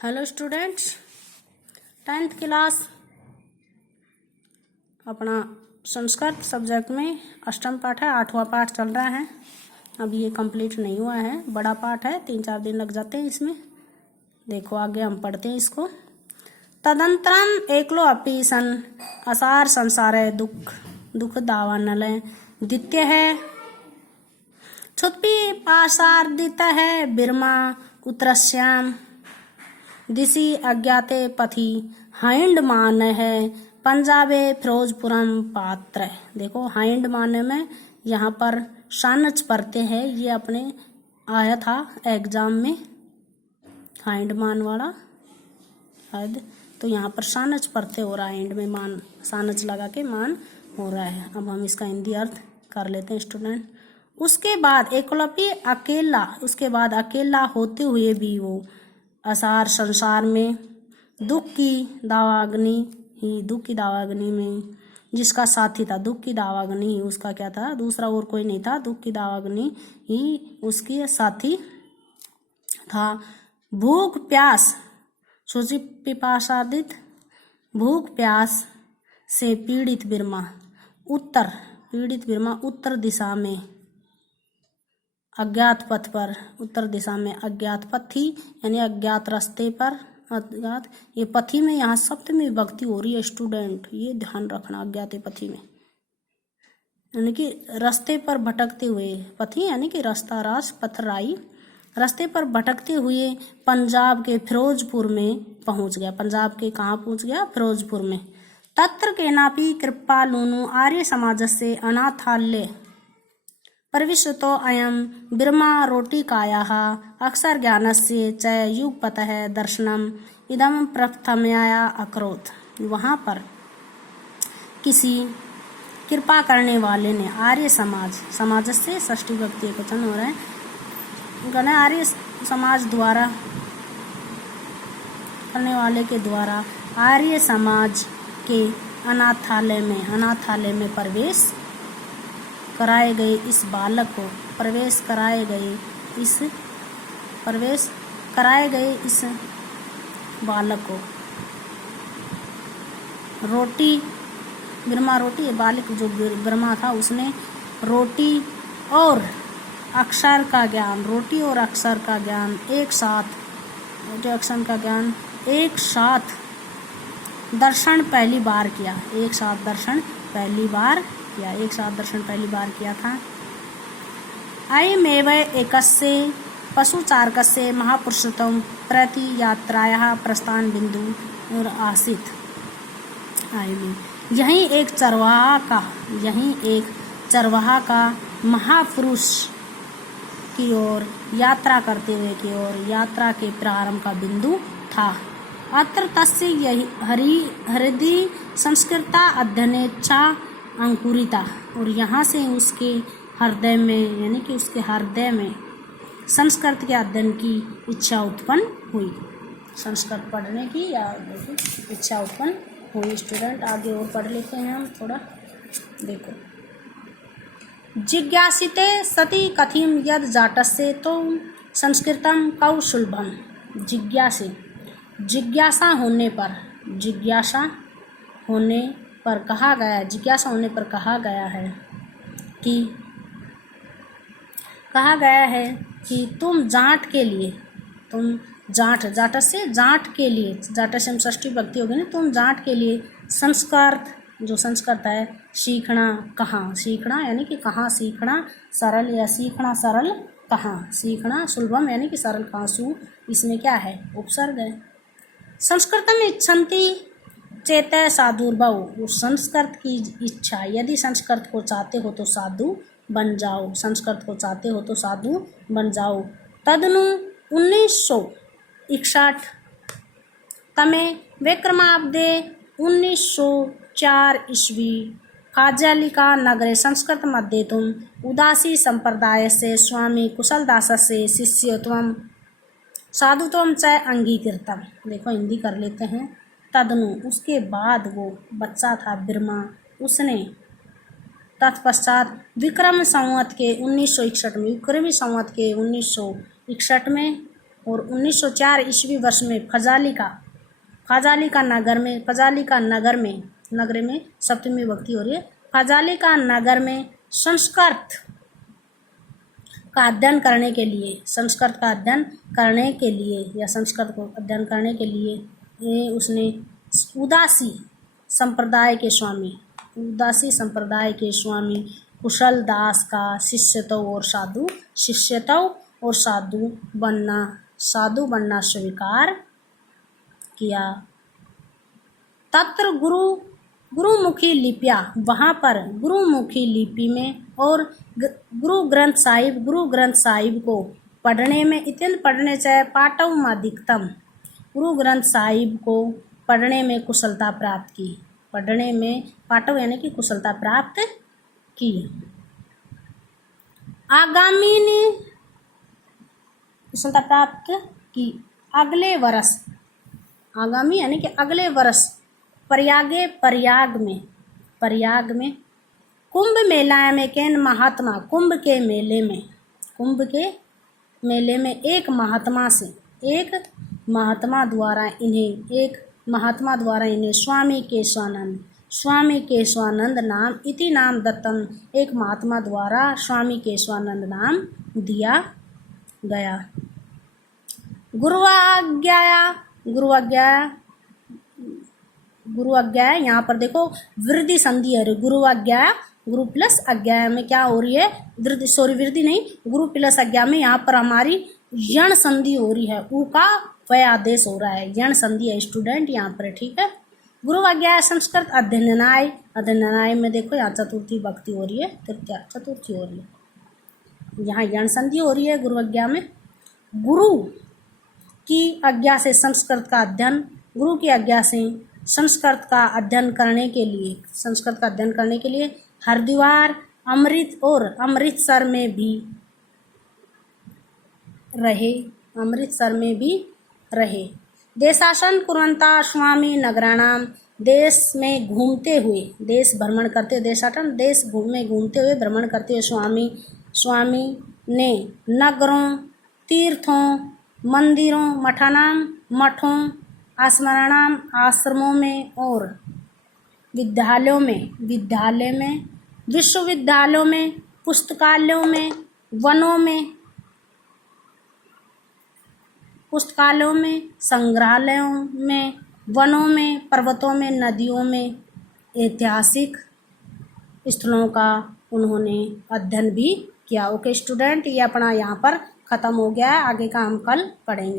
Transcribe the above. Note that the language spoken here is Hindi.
हेलो स्टूडेंट्स, 10th क्लास अपना संस्कृत सब्जेक्ट में अष्टम पाठ है, 8वां पाठ चल रहा है। अभी ये कंप्लीट नहीं हुआ है, बड़ा पाठ है, 3-4 दिन लग जाते हैं इसमें। देखो आगे हम पढ़ते हैं इसको। तदंतरम एकलो अपि सन असार संसारे दुख दुख दावानल द्वितीय है छुत्पी पाशार्दित है बिरमा उत्तरश्याम दिशि अज्ञाते पथि हाइंड मान है पंजाबे फिरोजपुरम पात्र। देखो हाइंड माने में यहाँ पर शानच पढ़ते हैं, ये अपने आया था एग्जाम में हाइंड मान वाला शायद, तो यहाँ पर शानच पढ़ते हो रहा है, हाइंड में मान शानच लगा के मान हो रहा है। अब हम इसका हिंदी अर्थ कर लेते हैं स्टूडेंट। उसके बाद एकलव्य अकेला, उसके बाद अकेला होते हुए भी वो असार संसार में दुख की दावाग्नि में जिसका साथी था, दुख की दावाग्नि ही उसका क्या था, दूसरा और कोई नहीं था, दुख की दावाग्नि ही उसकी साथी था। भूख प्यास सोची पिपासादित भूख प्यास से पीड़ित बिरमा उत्तर दिशा में अज्ञात पथ पर, उत्तर दिशा में अज्ञात पथी यानी अज्ञात रास्ते पर, अज्ञात ये पथी में यहाँ सप्तमी विभक्ति हो रही है स्टूडेंट, ये ध्यान रखना। अज्ञात पथी में यानी कि रास्ते पर भटकते हुए, पथी यानी कि रास्ता, रास पथराई, रास्ते पर भटकते हुए पंजाब के फिरोजपुर में पहुंच गया। पंजाब के कहाँ पहुंच गया? फिरोजपुर में। तत्र केनापि कृपालुनु आर्य समाज से अनाथालय प्रविशतो अयम बिरमा रोटिकायाः अक्षर ज्ञानस्य च युगपतः दर्शनम इदम प्रथमया अकरोत्। वहाँ पर किसी कृपा करने वाले ने आर्य समाज से षष्ठी विभक्ति एकवचन हो रहा है, आर्य समाज द्वारा करने वाले के द्वारा आर्य समाज के अनाथालय में प्रवेश कराए गए इस बालक को, प्रवेश कराए गए इस बालक को बिरमा रोटी, ये बालक जो बिरमा था उसने रोटी और अक्षर का ज्ञान, रोटी और अक्षर का ज्ञान एक साथ, रोटी अक्षर का ज्ञान एक साथ दर्शन पहली बार किया, एक साथ दर्शन पहली बार किया था। अयमेव एकस्य पशुचारकस्य महापुरुषोत्तम प्रति यात्रायाः प्रस्थान बिंदु आसीत्। यही एक चरवाहा का महापुरुष की ओर यात्रा करते हुए यात्रा के प्रारंभ का बिंदु था। अत्र तस्य हृदय संस्कृता अध्ययनेच्छा अंकुरिता, और यहाँ से उसके हृदय में यानी कि उसके हृदय में संस्कृत के अध्ययन की इच्छा उत्पन्न हुई, संस्कृत पढ़ने की या इच्छा उत्पन्न हुई। स्टूडेंट आगे और पढ़ लेते हैं हम थोड़ा। देखो, जिज्ञासिते सति कथिम यद जाटस्य तो संस्कृतम कौशुलभम। जिज्ञासा होने पर कहा गया है कि तुम जाट से षष्ठी विभक्ति होगी ना, तुम जाट के लिए संस्कृत, जो संस्कृत है, सीखना यानी कि कहाँ सीखना सरल, या सीखना सरल कहाँ, सीखना सुलभम यानी कि सरल कहाँ, सु इसमें क्या है, उपसर्ग है। संस्कृतम इच्छन्ति चेत साधुर्भव, वो संस्कृत की इच्छा, यदि संस्कृत को चाहते हो तो साधु बन जाओ, तदनु 1961 तमे विक्रमाब्दे 1904 ईस्वी काजालिका नगरे संस्कृत मध्ये तुम उदासी संप्रदाय से स्वामी कुशलदास से शिष्यत्वम साधुत्वम च अंगीकृतम। देखो हिंदी कर लेते हैं। तदनु उसके बाद वो बच्चा था बिरमा, उसने तत्पश्चात विक्रमी संवत के 1961 में और 1904 ईस्वी वर्ष में फाजालिका नगर में सप्तमी विभक्ति हो रही है। फाजालिका नगर में संस्कृत का अध्ययन करने के लिए या संस्कृत को अध्ययन करने के लिए उसने उदासी संप्रदाय के स्वामी कुशल दास का शिष्यत्व और साधु बनना स्वीकार किया। तत्र गुरुमुखी लिपियां, वहाँ पर गुरुमुखी लिपि में और गुरु ग्रंथ साहिब को पढ़ने में इत्यंत पढ़ने से पाठव अधिकतम, गुरु ग्रंथ साहिब को पढ़ने में कुशलता प्राप्त की, पढ़ने में पाठव यानी कि कुशलता प्राप्त की। आगामी ने कुशलता प्राप्त की। अगले वर्ष, आगामी यानी कि अगले वर्ष प्रयाग में कुंभ मेला में केन महात्मा, कुंभ के मेले में एक महात्मा द्वारा इन्हें स्वामी केशवानंद नाम इति नाम दत्तम, एक महात्मा द्वारा स्वामी केशवानंद नाम दिया गया। गुरु आज्ञा यहाँ पर देखो वृद्धि संधि है। गुरु प्लस आज्ञा में क्या हो रही है? वृद्धि नहीं, गुरु प्लस आज्ञा में यहाँ पर हमारी यण संधि हो रही है। ऊ का वह आदेश हो रहा है, यण संधि है स्टूडेंट यहाँ पर, ठीक है। गुरु आज्ञा संस्कृत अध्ययनाय में देखो यहाँ चतुर्थी भक्ति हो रही है, तृतीया चतुर्थी हो रही है, यहाँ यण संधि हो रही है गुरु आज्ञा में। गुरु की आज्ञा से संस्कृत का अध्ययन करने के लिए हरिद्वार, अमृतसर में भी रहे। देशासन कुर्वन्ता स्वामी नगराणाम, देश में घूमते हुए भ्रमण करते हुए स्वामी ने नगरों, तीर्थों, मंदिरों, मठों, आश्रमों में और विश्वविद्यालयों में, पुस्तकालयों में, संग्रहालयों में, वनों में, पर्वतों में, नदियों में, ऐतिहासिक स्थलों का उन्होंने अध्ययन भी किया। ओके स्टूडेंट, ये अपना यहाँ पर खत्म हो गया है, आगे का हम कल पढ़ेंगे।